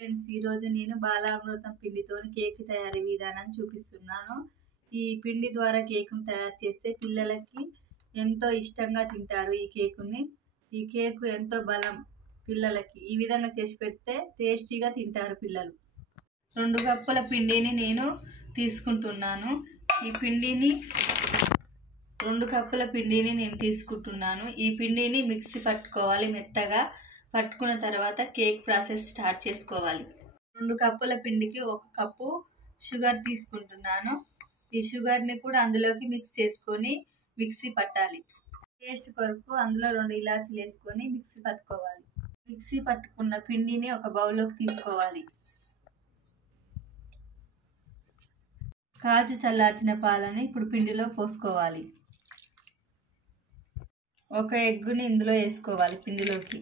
Friends, ఈరోజు నేను Balamrutham పిండితోని cake తయారీ విధానాన్ని చూపిస్తున్నాను. ఈ పిండి ద్వారా కేకును తయారు చేస్తే పిల్లలకి ఎంతో ఇష్టంగా తింటారు. ఈ కేకు ఎంతో బలం పిల్లలకి. ఈ విధంగా చేసి పెడితే టేస్టీగా తింటారు పిల్లలు. 2 కప్పుల పిండిని నేను తీసుకుంటున్నాను. ఈ 2 కప్పుల పిండిని నేను తీసుకుంటున్నాను. ఈ పిండిని మిక్సీ పట్టుకోవాలి. మెత్తగా పట్టుకున్న తర్వాత కేక్ ప్రాసెస్ స్టార్ట్ చేసుకోవాలి. 2 కప్పుల పిండికి 1 కప్పు షుగర్ తీసుకుంటున్నాను. ఈ షుగర్ని కూడా అందులోకి మిక్స్ చేసుకొని మిక్సీ పట్టాలి. టేస్ట్ కొరకు అందులో 2 ఇలాచీలు వేసుకొని మిక్సీ పట్టుకోవాలి. మిక్సీ పట్టుకున్న పిండిని ఒక బౌల్లోకి తీసుకోవాలి. కాచి చల్లార్చిన పాలని ఇప్పుడు పిండిలో పోసుకోవాలి. 1 ఎగ్గుని ఇందులో వేసుకోవాలి పిండిలోకి.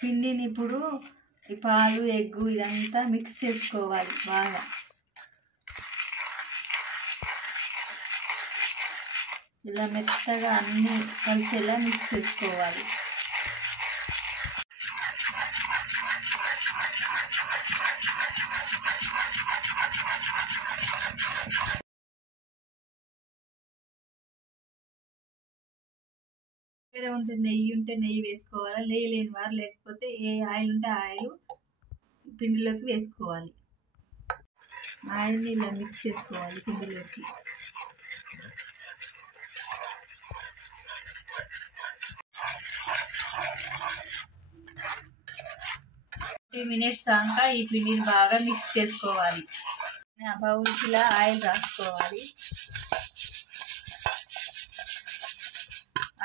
పిండిని ఇప్పుడు ఈ పాలు, ఎగ్గు ఇదంతా మిక్స్ చేసుకోవాలి బాగా. ఇలా మెత్తగా అన్నీ కలిసేలా మిక్స్ చేసుకోవాలి. నెయ్యి ఉంటే నెయ్యి వేసుకోవాలి. నెయ్యి లేని వారు లేకపోతే ఏ ఆయిల్ ఉంటే ఆయిల్ పిండిలోకి వేసుకోవాలి. ఆయిల్ని ఇలా మిక్స్ చేసుకోవాలి పిండిలోకి. మినిట్స్ దాకా ఈ పిండిని బాగా మిక్స్ చేసుకోవాలి. ఆ బౌల్కి ఇలా ఆయిల్ రాసుకోవాలి.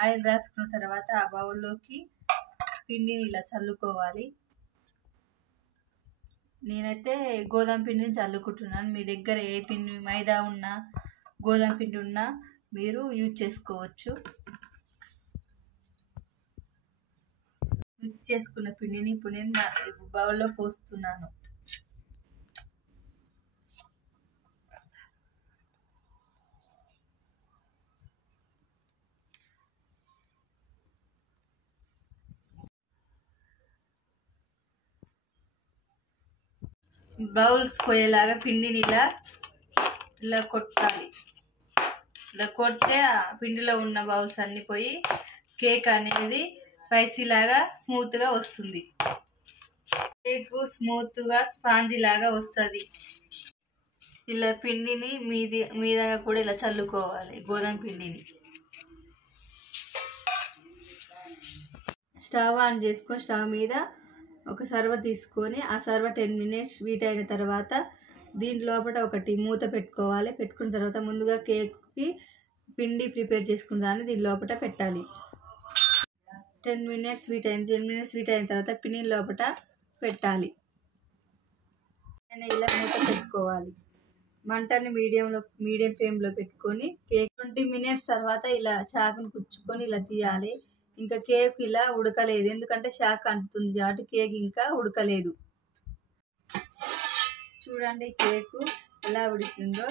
ఆయిల్ రాసుకున్న తర్వాత ఆ బౌల్లోకి పిండిని ఇలా చల్లుకోవాలి. నేనైతే గోధుమ పిండిని చల్లుకుంటున్నాను. మీ దగ్గర ఏ పిండి, మైదా ఉన్నా గోధుమ పిండి ఉన్నా మీరు యూజ్ చేసుకోవచ్చు. మిక్స్ చేసుకున్న పిండిని ఇప్పుడు నేను బౌల్లో పోస్తున్నాను. బౌల్స్ పోయేలాగా పిండిని ఇలా కొట్టాలి. ఇలా కొడితే ఆ పిండిలో ఉన్న బౌల్స్ అన్నీ పోయి కేక్ అనేది స్పైసీలాగా స్మూత్గా వస్తుంది. కేకు స్మూత్గా స్పాంజీ లాగా వస్తుంది. ఇలా పిండిని మీద కూడా ఇలా చల్లుకోవాలి గోధుమ పిండిని. స్టవ్ ఆన్ చేసుకొని స్టవ్ మీద ఒక సర్వ తీసుకొని ఆ సర్వ 10 మినిట్స్ హీట్ అయిన తర్వాత దీని లోపల ఒకటి మూత పెట్టుకోవాలి. పెట్టుకున్న తర్వాత ముందుగా కేక్కి పిండి ప్రిపేర్ చేసుకున్న దాన్ని దీని లోపల పెట్టాలి. 10 మినిట్స్ హీట్ అయిన తర్వాత పిండి లోపల పెట్టాలి. ఇలా మూత పెట్టుకోవాలి. మంటని మీడియం ఫ్లేమ్లో పెట్టుకొని కేక్ 20 మినిట్స్ తర్వాత ఇలా చాకుని కుచ్చుకొని ఇలా తీయాలి. ఇంకా కేక్ ఇలా ఉడకలేదు, ఎందుకంటే షాక్ అంటుతుంది కాబట్టి కేక్ ఇంకా ఉడకలేదు. చూడండి కేకు ఎలా ఉడికిందో.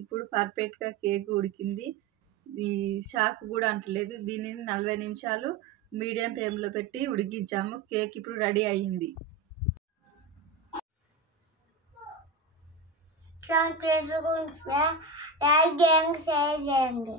ఇప్పుడు పర్ఫెక్ట్గా కేక్ ఉడికింది. ఈ షాక్ కూడా అంటలేదు. దీనిని 40 నిమిషాలు మీడియం ఫ్లేమ్లో పెట్టి ఉడికించాము. కేక్ ఇప్పుడు రెడీ అయ్యింది. లైక్ చేయండి, షేర్ చేయండి.